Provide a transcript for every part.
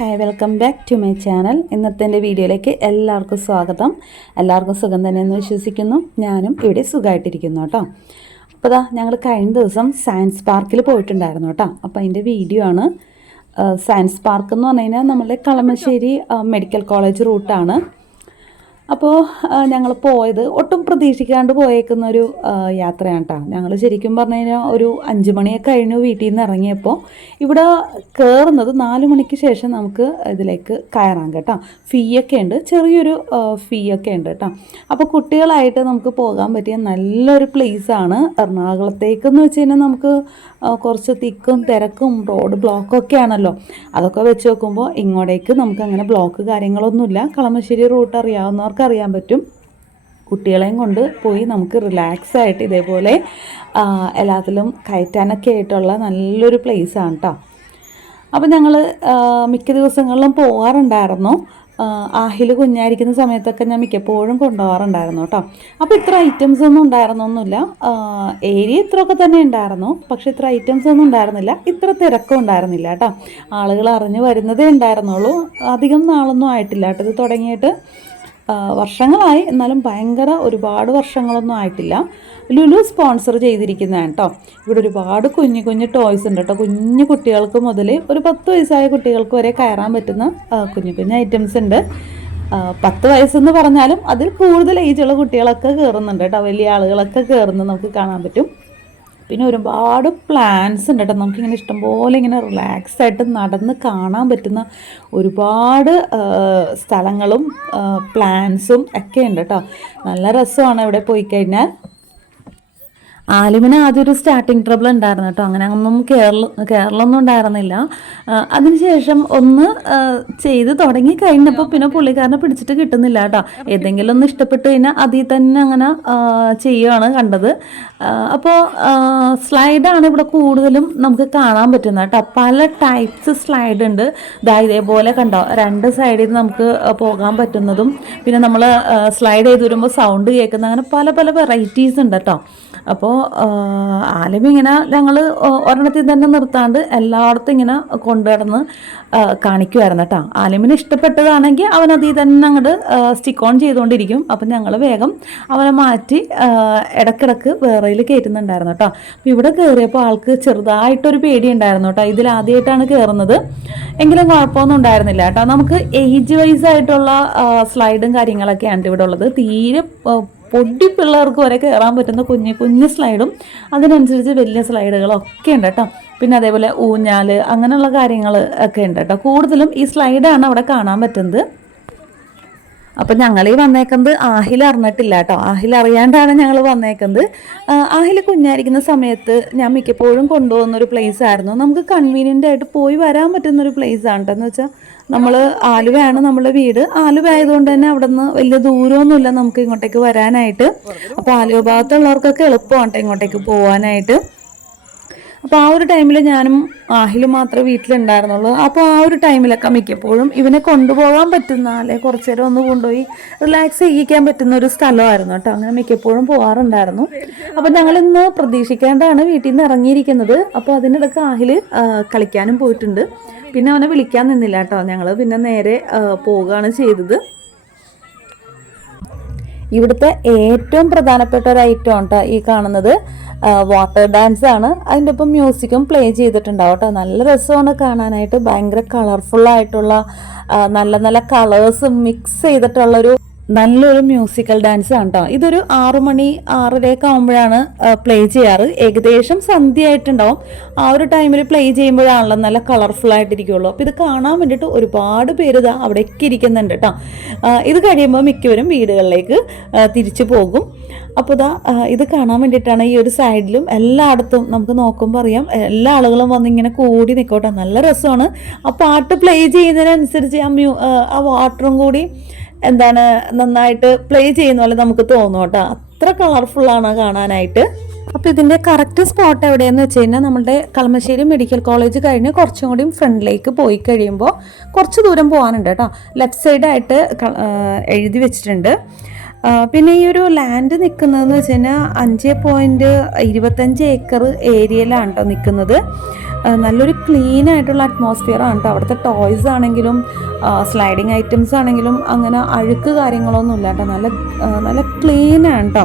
Hi welcome back to my channel. ഇന്നത്തെ എൻ്റെ വീഡിയോയിലേക്ക് എല്ലാവർക്കും സ്വാഗതം. എല്ലാവർക്കും സുഖം തന്നെയെന്ന് വിശ്വസിക്കുന്നു. ഞാനും ഇവിടെ സുഖമായിട്ടിരിക്കുന്നു കേട്ടോ. അപ്പോൾ ഞങ്ങൾ കഴിഞ്ഞ ദിവസം സയൻസ് പാർക്കിൽ പോയിട്ടുണ്ടായിരുന്നു കേട്ടോ. അപ്പോൾ അതിൻ്റെ വീഡിയോ ആണ്. സയൻസ് പാർക്ക് എന്ന് പറഞ്ഞു കഴിഞ്ഞാൽ നമ്മളുടെ കളമശ്ശേരി മെഡിക്കൽ കോളേജ് റൂട്ടാണ്. അപ്പോൾ ഞങ്ങൾ പോയത് ഒട്ടും പ്രതീക്ഷിക്കാണ്ട് പോയേക്കുന്ന ഒരു യാത്രയാണ് കേട്ടോ. ഞങ്ങൾ ശരിക്കും പറഞ്ഞു കഴിഞ്ഞാൽ ഒരു 5 മണിയൊക്കെ കഴിഞ്ഞു വീട്ടിൽ നിന്ന് ഇറങ്ങിയപ്പോൾ ഇവിടെ കയറുന്നത് 4 മണിക്ക് ശേഷം നമുക്ക് ഇതിലേക്ക് കയറാം കേട്ടോ. ഫീ ഒക്കെ ഉണ്ട്, ചെറിയൊരു ഫീ ഒക്കെ ഉണ്ട് കേട്ടോ. അപ്പോൾ കുട്ടികളായിട്ട് നമുക്ക് പോകാൻ പറ്റിയ നല്ലൊരു പ്ലേസാണ്. എറണാകുളത്തേക്കെന്ന് വെച്ച് കഴിഞ്ഞാൽ നമുക്ക് കുറച്ച് തിക്കും തിരക്കും റോഡ് ബ്ലോക്കൊക്കെ ആണല്ലോ. അതൊക്കെ വെച്ച് നോക്കുമ്പോൾ ഇങ്ങോട്ടേക്ക് നമുക്ക് അങ്ങനെ ബ്ലോക്ക് കാര്യങ്ങളൊന്നുമില്ല. കളമശ്ശേരി റൂട്ട് അറിയാവുന്നവർക്ക് അറിയാൻ പറ്റും. കുട്ടികളെയും കൊണ്ട് പോയി നമുക്ക് റിലാക്സ് ആയിട്ട് ഇതേപോലെ എല്ലാത്തിലും കയറ്റാനൊക്കെ ആയിട്ടുള്ള നല്ലൊരു പ്ലേസാണ് കേട്ടോ. അപ്പോൾ ഞങ്ങൾ മിക്ക ദിവസങ്ങളിലും പോകാറുണ്ടായിരുന്നു. ആഹിൽ കുഞ്ഞായിരിക്കുന്ന സമയത്തൊക്കെ ഞാൻ മിക്കപ്പോഴും കൊണ്ടുപോകാറുണ്ടായിരുന്നു കേട്ടോ. അപ്പോൾ ഇത്ര ഐറ്റംസ് ഒന്നും ഉണ്ടായിരുന്നൊന്നുമില്ല. ഏരിയ ഇത്രയൊക്കെ തന്നെ ഉണ്ടായിരുന്നു, പക്ഷേ ഇത്ര ഐറ്റംസ് ഒന്നും ഉണ്ടായിരുന്നില്ല. ഇത്ര തിരക്കും ഉണ്ടായിരുന്നില്ല കേട്ടോ. ആളുകൾ അറിഞ്ഞ് വരുന്നതേ ഉണ്ടായിരുന്നുള്ളൂ. അധികം നാളൊന്നും ആയിട്ടില്ല കേട്ടോ ഇത് തുടങ്ങിയിട്ട്. വർഷങ്ങളായി, എന്നാലും ഒരുപാട് വർഷങ്ങളൊന്നും ആയിട്ടില്ല. ലുലു സ്പോൺസർ ചെയ്തിരിക്കുന്നതാണ് കേട്ടോ. ഇവിടെ ഒരുപാട് കുഞ്ഞു കുഞ്ഞു ടോയ്സ് ഉണ്ട് കേട്ടോ. കുഞ്ഞു കുട്ടികൾക്ക് മുതൽ ഒരു 10 വയസ്സായ കുട്ടികൾക്ക് വരെ കയറാൻ പറ്റുന്ന കുഞ്ഞു കുഞ്ഞു ഐറ്റംസ് ഉണ്ട്. 10 വയസ്സെന്ന് പറഞ്ഞാലും അതിൽ കൂടുതൽ ഏജുള്ള കുട്ടികളൊക്കെ കയറുന്നുണ്ട് കേട്ടോ. വലിയ ആളുകളൊക്കെ കയറുന്നത് നമുക്ക് കാണാൻ പറ്റും. പിന്നെ ഒരുപാട് പ്ലാന്റ്സ് ഉണ്ട് കേട്ടോ. നമുക്കിങ്ങനെ ഇഷ്ടംപോലെ ഇങ്ങനെ റിലാക്സ് ആയിട്ട് നടന്ന് കാണാൻ പറ്റുന്ന ഒരുപാട് സ്ഥലങ്ങളും പ്ലാന്റ്സും ഒക്കെ ഉണ്ട് കേട്ടോ. നല്ല രസമാണ് ഇവിടെ പോയി കഴിഞ്ഞാൽ. ആലിമിന് ആദ്യം ഒരു സ്റ്റാർട്ടിങ് ട്രബിൾ ഉണ്ടായിരുന്നു കേട്ടോ. അങ്ങനെ ഒന്നും കേരളമൊന്നും ഉണ്ടായിരുന്നില്ല. അതിനുശേഷം ഒന്ന് ചെയ്ത് തുടങ്ങി കഴിഞ്ഞപ്പോൾ പിന്നെ പുള്ളിക്കാരനെ പിടിച്ചിട്ട് കിട്ടുന്നില്ല കേട്ടോ. ഏതെങ്കിലും ഒന്ന് ഇഷ്ടപ്പെട്ട് കഴിഞ്ഞാൽ അതിൽ തന്നെ അങ്ങനെ ചെയ്യുകയാണ് കണ്ടത്. അപ്പോൾ സ്ലൈഡാണ് ഇവിടെ കൂടുതലും നമുക്ക് കാണാൻ പറ്റുന്നത് കേട്ടോ. പല ടൈപ്സ് സ്ലൈഡ് ഉണ്ട്. ഇതേപോലെ കണ്ടോ, 2 സൈഡിൽ നമുക്ക് പോകാൻ പറ്റുന്നതും പിന്നെ നമ്മൾ സ്ലൈഡ് ചെയ്ത് വരുമ്പോൾ സൗണ്ട് കേൾക്കുന്ന, അങ്ങനെ പല പല വെറൈറ്റീസ് ഉണ്ട് കേട്ടോ. അപ്പോൾ ആലിമ ഇങ്ങനെ ഞങ്ങൾ ഒരെണ്ണത്തിൽ തന്നെ നിർത്താണ്ട് എല്ലായിടത്തും ഇങ്ങനെ കൊണ്ടുനടന്ന് കാണിക്കുമായിരുന്നു കേട്ടോ. ആലിമിന് ഇഷ്ടപ്പെട്ടതാണെങ്കിൽ അവനതിൽ തന്നെ അങ്ങോട്ട് സ്റ്റിക്ക് ഓൺ ചെയ്തുകൊണ്ടിരിക്കും. അപ്പം ഞങ്ങൾ വേഗം അവനെ മാറ്റി ഇടക്കിടക്ക് വേറെയിൽ കയറ്റുന്നുണ്ടായിരുന്നു കേട്ടോ. അപ്പോൾ ഇവിടെ കയറിയപ്പോൾ ആൾക്ക് ചെറുതായിട്ടൊരു പേടി ഉണ്ടായിരുന്നു കേട്ടോ. ഇതിലാദ്യമായിട്ടാണ് കയറുന്നത്, എങ്കിലും കുഴപ്പമൊന്നും ഉണ്ടായിരുന്നില്ല കേട്ടോ. നമുക്ക് ഏജ് വൈസ് ആയിട്ടുള്ള സ്ലൈഡും കാര്യങ്ങളൊക്കെയാണ് ഇവിടെ ഉള്ളത്. തീരെ പൊടി പിള്ളേർക്ക് വരെ കയറാൻ പറ്റുന്ന കുഞ്ഞു കുഞ്ഞു സ്ലൈഡും അതിനനുസരിച്ച് വലിയ സ്ലൈഡുകളൊക്കെ ഉണ്ട് കേട്ടോ. പിന്നെ അതേപോലെ ഊഞ്ഞാൽ അങ്ങനെയുള്ള കാര്യങ്ങൾ ഒക്കെ ഉണ്ട് കേട്ടോ. കൂടുതലും ഈ സ്ലൈഡാണ് അവിടെ കാണാൻ പറ്റുന്നത്. അപ്പം ഞങ്ങൾ ഈ വന്നേക്കുന്നത് ആഹിൽ അറിഞ്ഞിട്ടില്ല കേട്ടോ. ആഹിൽ അറിയാണ്ടാണ് ഞങ്ങൾ വന്നേക്കുന്നത്. ആഹിൽ കുഞ്ഞായിരിക്കുന്ന സമയത്ത് ഞാൻ മിക്കപ്പോഴും കൊണ്ടുപോകുന്നൊരു പ്ലേസ് ആയിരുന്നു. നമുക്ക് കൺവീനിയൻ്റ് ആയിട്ട് പോയി വരാൻ പറ്റുന്നൊരു പ്ലേസ് ആണ് കേട്ടോ. എന്ന് വെച്ചാൽ നമ്മൾ ആലുവയാണ് നമ്മുടെ വീട്. ആലുവ ആയതുകൊണ്ട് തന്നെ അവിടെ നിന്ന് വലിയ ദൂരമൊന്നുമില്ല നമുക്ക് ഇങ്ങോട്ടേക്ക് വരാനായിട്ട്. അപ്പോൾ ആലുവ ഭാഗത്തുള്ളവർക്കൊക്കെ എളുപ്പമാണ് കേട്ടോ ഇങ്ങോട്ടേക്ക് പോകാനായിട്ട്. അപ്പോൾ ആ ഒരു ടൈമിൽ ഞാനും ആഹിലും മാത്രമേ വീട്ടിലുണ്ടായിരുന്നുള്ളൂ. അപ്പോൾ ആ ഒരു ടൈമിലൊക്കെ മിക്കപ്പോഴും ഇവനെ കൊണ്ടുപോകാൻ പറ്റുന്ന, അല്ലെങ്കിൽ കുറച്ച് നേരം ഒന്ന് കൊണ്ടുപോയി റിലാക്സ് ചെയ്യിക്കാൻ പറ്റുന്ന ഒരു സ്ഥലമായിരുന്നു കേട്ടോ. അങ്ങനെ മിക്കപ്പോഴും പോകാറുണ്ടായിരുന്നു. അപ്പോൾ ഞങ്ങളിന്ന് പ്രതീക്ഷിക്കാണ്ടാണ് വീട്ടിൽ നിന്ന് ഇറങ്ങിയിരിക്കുന്നത്. അപ്പോൾ അതിനിടയ്ക്ക് ആഹിൽ കളിക്കാനും പോയിട്ടുണ്ട്. പിന്നെ അവനെ വിളിക്കാൻ നിന്നില്ല കേട്ടോ. ഞങ്ങൾ പിന്നെ നേരെ പോവുകയാണ് ചെയ്തത്. ഇവിടുത്തെ ഏറ്റവും പ്രധാനപ്പെട്ട ഒരു ഐറ്റം ആണ് ഈ കാണുന്നത്. വാട്ടർ ഡാൻസ് ആണ്. അതിൻ്റെ ഒപ്പം മ്യൂസിക്കും പ്ലേ ചെയ്തിട്ടുണ്ടാവും കേട്ടോ. നല്ല രസമാണ് കാണാനായിട്ട്. ഭയങ്കര കളർഫുള്ളായിട്ടുള്ള നല്ല നല്ല കളേഴ്സ് മിക്സ് ചെയ്തിട്ടുള്ളൊരു നല്ലൊരു മ്യൂസിക്കൽ ഡാൻസ് ആണ് കേട്ടോ. ഇതൊരു 6 മണി 6:30 ആകുമ്പോഴാണ് പ്ലേ ചെയ്യാറ്. ഏകദേശം സന്ധ്യയായിട്ടുണ്ടാവും. ആ ഒരു ടൈമിൽ പ്ലേ ചെയ്യുമ്പോഴാണല്ലോ നല്ല കളർഫുൾ ആയിട്ടിരിക്കുള്ളൂ. അപ്പോൾ ഇത് കാണാൻ വേണ്ടിയിട്ട് ഒരുപാട് പേര് അവിടേക്ക് ഇരിക്കുന്നുണ്ട് കേട്ടോ. ഇത് കഴിയുമ്പോൾ മിക്കവരും വീടുകളിലേക്ക് തിരിച്ചു പോകും. അപ്പോൾ ഇത് കാണാൻ വേണ്ടിയിട്ടാണ് ഈ ഒരു സൈഡിലും എല്ലായിടത്തും നമുക്ക് നോക്കുമ്പോൾ അറിയാം എല്ലാ ആളുകളും വന്ന് ഇങ്ങനെ കൂടി നിൽക്കട്ടെ. നല്ല രസമാണ്. ആ പാട്ട് പ്ലേ ചെയ്യുന്നതിനനുസരിച്ച് ആ വാട്ടറും കൂടി നന്നായിട്ട് പ്ലേ ചെയ്യുന്ന പോലെ നമുക്ക് തോന്നും കേട്ടോ. അത്ര കളർഫുള്ളാണ് കാണാനായിട്ട്. അപ്പോൾ ഇതിൻ്റെ കറക്റ്റ് സ്പോട്ട് എവിടെയെന്ന് വെച്ച് കഴിഞ്ഞാൽ നമ്മുടെ കളമശ്ശേരി മെഡിക്കൽ കോളേജ് കഴിഞ്ഞ് കുറച്ചും കൂടി ഫ്രണ്ടിലേക്ക് പോയി കഴിയുമ്പോൾ കുറച്ച് ദൂരം പോകാനുണ്ട് കേട്ടോ. ലെഫ്റ്റ് സൈഡായിട്ട് എഴുതി വെച്ചിട്ടുണ്ട്. പിന്നെ ഈ ഒരു ലാൻഡ് നിൽക്കുന്നതെന്ന് വെച്ച് കഴിഞ്ഞാൽ 5.25 ഏക്കർ ഏരിയയിലാണ് കേട്ടോ നിൽക്കുന്നത്. നല്ലൊരു ക്ലീൻ ആയിട്ടുള്ള അറ്റ്മോസ്ഫിയർ ആണ് കേട്ടോ. അവിടുത്തെ ടോയ്സ് ആണെങ്കിലും സ്ലൈഡിങ് ഐറ്റംസ് ആണെങ്കിലും അങ്ങനെ അഴുക്ക് കാര്യങ്ങളൊന്നും ഇല്ല കേട്ടോ. നല്ല ക്ലീൻ ആണ് കേട്ടോ.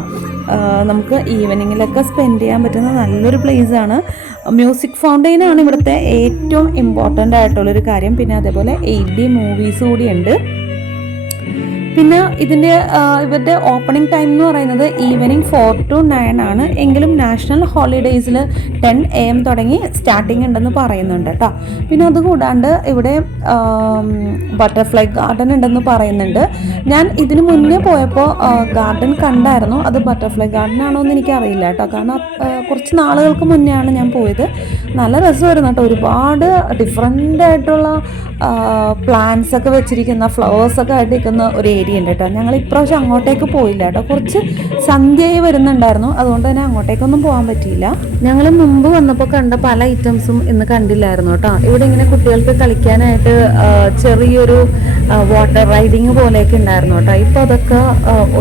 നമുക്ക് ഈവനിങ്ങിലൊക്കെ സ്പെൻഡ് ചെയ്യാൻ പറ്റുന്ന നല്ലൊരു പ്ലേസ് ആണ്. മ്യൂസിക് ഫൗണ്ടെയിനാണ് ഇവിടുത്തെ ഏറ്റവും ഇമ്പോർട്ടൻ്റ് ആയിട്ടുള്ളൊരു കാര്യം. പിന്നെ അതേപോലെ 8D മൂവീസ് കൂടിയുണ്ട്. പിന്നെ ഇവരുടെ ഓപ്പണിംഗ് ടൈം എന്ന് പറയുന്നത് ഈവനിങ് 4 to 9 ആണ്. എങ്കിലും നാഷണൽ ഹോളിഡേയ്സിൽ 10 AM തുടങ്ങി സ്റ്റാർട്ടിങ് ഉണ്ടെന്ന് പറയുന്നുണ്ട് കേട്ടോ. പിന്നെ അതുകൂടാണ്ട് ഇവിടെ ബട്ടർഫ്ലൈ ഗാർഡൻ ഉണ്ടെന്ന് പറയുന്നുണ്ട്. ഞാൻ ഇതിനു മുന്നേ പോയപ്പോൾ ഗാർഡൻ കണ്ടായിരുന്നു. അത് ബട്ടർഫ്ലൈ ഗാർഡൻ ആണോ എന്ന് എനിക്കറിയില്ല കേട്ടോ. കാരണം കുറച്ച് നാളുകൾക്ക് മുന്നെയാണ് ഞാൻ പോയത്. നല്ല രസമായിരുന്നു കേട്ടോ. ഒരുപാട് ഡിഫറെൻ്റ് ആയിട്ടുള്ള പ്ലാന്റ്സ് ഒക്കെ വെച്ചിരിക്കുന്ന ഫ്ലവേഴ്സൊക്കെ ആയിട്ട് നിൽക്കുന്ന ഒരു ഏരിയ ഉണ്ട് കേട്ടോ. ഞങ്ങൾ ഇപ്രാവശ്യം അങ്ങോട്ടേക്ക് പോയില്ല കേട്ടോ. കുറച്ച് സന്ധ്യയായി വരുന്നുണ്ടായിരുന്നു. അതുകൊണ്ട് തന്നെ അങ്ങോട്ടേക്കൊന്നും പോകാൻ പറ്റിയില്ല. ഞങ്ങൾ മുമ്പ് വന്നപ്പോൾ കണ്ട പല ഐറ്റംസും ഇന്ന് കണ്ടില്ലായിരുന്നു കേട്ടോ. ഇവിടെ ഇങ്ങനെ കുട്ടികൾക്ക് കളിക്കാനായിട്ട് ചെറിയൊരു വാട്ടർ റൈഡിങ് പോലെയൊക്കെ ഉണ്ടായിരുന്നു കേട്ടോ. ഇപ്പോൾ അതൊക്കെ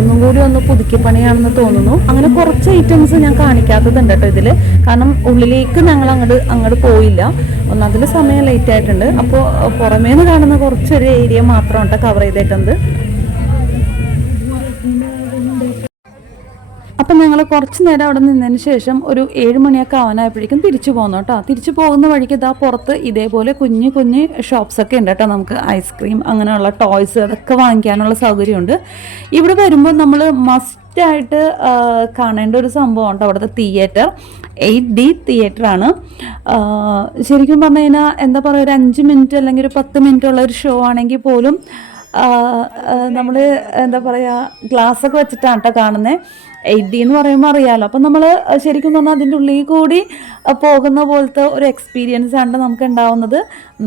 ഒന്നും കൂടി ഒന്ന് പുതുക്കി പണിയാണെന്ന് തോന്നുന്നു. അങ്ങനെ കുറച്ച് ഐറ്റംസ് ഞാൻ കാണിക്കാത്തതുണ്ട് കേട്ടോ ഇതിൽ. കാരണം ഉള്ളിലേക്ക് ഞങ്ങൾ അങ്ങോട്ട് പോയില്ല. ഒന്നതിൽ സമയം ലേറ്റ് ആയിട്ടുണ്ട്. അപ്പോൾ പുറമേന്ന് കാണുന്ന കുറച്ചൊരു ഏരിയ മാത്രമാണ് കേട്ടോ കവർ ചെയ്തിട്ടുണ്ട്. അപ്പം ഞങ്ങൾ കുറച്ച് നേരം അവിടെ നിന്നതിന് ശേഷം ഒരു 7 മണിയൊക്കെ ആവാനായപ്പോഴേക്കും തിരിച്ചു പോകുന്നു കേട്ടോ. തിരിച്ചു പോകുന്ന വഴിക്ക് ഇതാ പുറത്ത് ഇതേപോലെ കുഞ്ഞ് ഷോപ്സൊക്കെ ഉണ്ട് കേട്ടോ. നമുക്ക് ഐസ്ക്രീം അങ്ങനെയുള്ള ടോയ്സ് അതൊക്കെ വാങ്ങിക്കാനുള്ള സൗകര്യമുണ്ട്. ഇവിടെ വരുമ്പോൾ നമ്മൾ മസ്റ്റായിട്ട് കാണേണ്ട ഒരു സംഭവം ഉണ്ട് അവിടുത്തെ തിയേറ്റർ. 8D തിയേറ്ററാണ്. ശരിക്കും പറഞ്ഞു കഴിഞ്ഞാൽ എന്താ പറയുക, ഒരു 5 മിനിറ്റ് അല്ലെങ്കിൽ ഒരു 10 മിനിറ്റ് ഉള്ള ഒരു ഷോ ആണെങ്കിൽ പോലും നമ്മൾ എന്താ പറയുക ഗ്ലാസ്സൊക്കെ വെച്ചിട്ടാണ് കേട്ടോ കാണുന്നത്. 8D എന്ന് പറയുമ്പോൾ അറിയാമല്ലോ. അപ്പം നമ്മൾ ശരിക്കും പറഞ്ഞാൽ അതിൻ്റെ ഉള്ളിൽ കൂടി പോകുന്ന പോലത്തെ ഒരു എക്സ്പീരിയൻസ് ആണ് നമുക്ക് ഉണ്ടാവുന്നത്.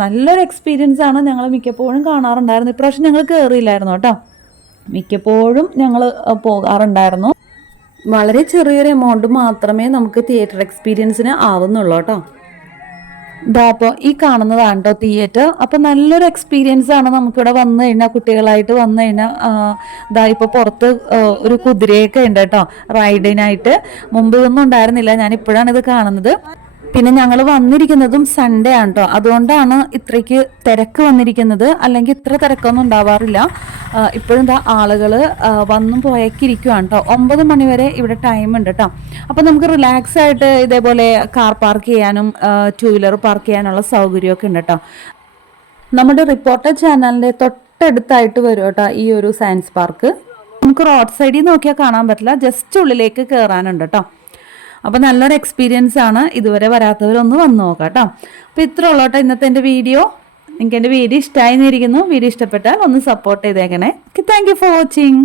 നല്ലൊരു എക്സ്പീരിയൻസ് ആണ്. ഞങ്ങൾ മിക്കപ്പോഴും കാണാറുണ്ടായിരുന്നു. ഇപ്രാവശ്യം ഞങ്ങൾ കയറിയില്ലായിരുന്നു കേട്ടോ. മിക്കപ്പോഴും ഞങ്ങൾ പോകാറുണ്ടായിരുന്നു. വളരെ ചെറിയൊരു എമൗണ്ട് മാത്രമേ നമുക്ക് തിയേറ്റർ എക്സ്പീരിയൻസിന് ആവുന്നുള്ളൂ കേട്ടോ. അപ്പോൾ ഈ കാണുന്നതാണ് കേട്ടോ തിയേറ്റർ. അപ്പം നല്ലൊരു എക്സ്പീരിയൻസ് ആണ് നമുക്കിവിടെ വന്നു കഴിഞ്ഞാൽ, കുട്ടികളായിട്ട് വന്നു കഴിഞ്ഞാൽ. ഇപ്പോൾ പുറത്ത് ഒരു കുതിരയൊക്കെ ഉണ്ട് കേട്ടോ റൈഡിനായിട്ട്. മുമ്പ് ഇതൊന്നും ഉണ്ടായിരുന്നില്ല. ഞാനിപ്പോഴാണ് ഇത് കാണുന്നത്. പിന്നെ ഞങ്ങൾ വന്നിരിക്കുന്നതും സൺഡേ ആണ് കേട്ടോ. അതുകൊണ്ടാണ് ഇത്രയ്ക്ക് തിരക്ക് വന്നിരിക്കുന്നത്. അല്ലെങ്കിൽ ഇത്ര തിരക്കൊന്നും ഉണ്ടാവാറില്ല. ഇപ്പോഴും എന്താ ആളുകൾ വന്നും പോയേക്കിരിക്കുകയാണ് കേട്ടോ. 9 മണി വരെ ഇവിടെ ടൈം ഉണ്ട് കേട്ടോ. അപ്പോൾ നമുക്ക് റിലാക്സ് ആയിട്ട് ഇതേപോലെ കാർ പാർക്ക് ചെയ്യാനും 2 വീലർ പാർക്ക് ചെയ്യാനുള്ള സൗകര്യമൊക്കെ ഉണ്ട് കേട്ടോ. നമ്മുടെ റിപ്പോർട്ടർ ചാനലിൻ്റെ തൊട്ടടുത്തായിട്ട് വരും കേട്ടോ ഈ ഒരു സയൻസ് പാർക്ക്. നമുക്ക് റോഡ് സൈഡിൽ നോക്കിയാൽ കാണാൻ പറ്റില്ല. ജസ്റ്റ് ഉള്ളിലേക്ക് കയറാനുണ്ട് കേട്ടോ. അപ്പോൾ നല്ലൊരു എക്സ്പീരിയൻസ് ആണ്. ഇതുവരെ വരാത്തവരൊന്ന് വന്ന് നോക്കാം കേട്ടോ. അപ്പോൾ ഇത്ര ഉള്ളൂ കേട്ടോ ഇന്നത്തെ എൻ്റെ വീഡിയോ. നിങ്ങൾക്ക് എൻ്റെ വീഡിയോ ഇഷ്ടമായിരിക്കുന്നു. വീഡിയോ ഇഷ്ടപ്പെട്ടാൽ ഒന്ന് സപ്പോർട്ട് ചെയ്തേക്കണേ. Okay, thank you for watching.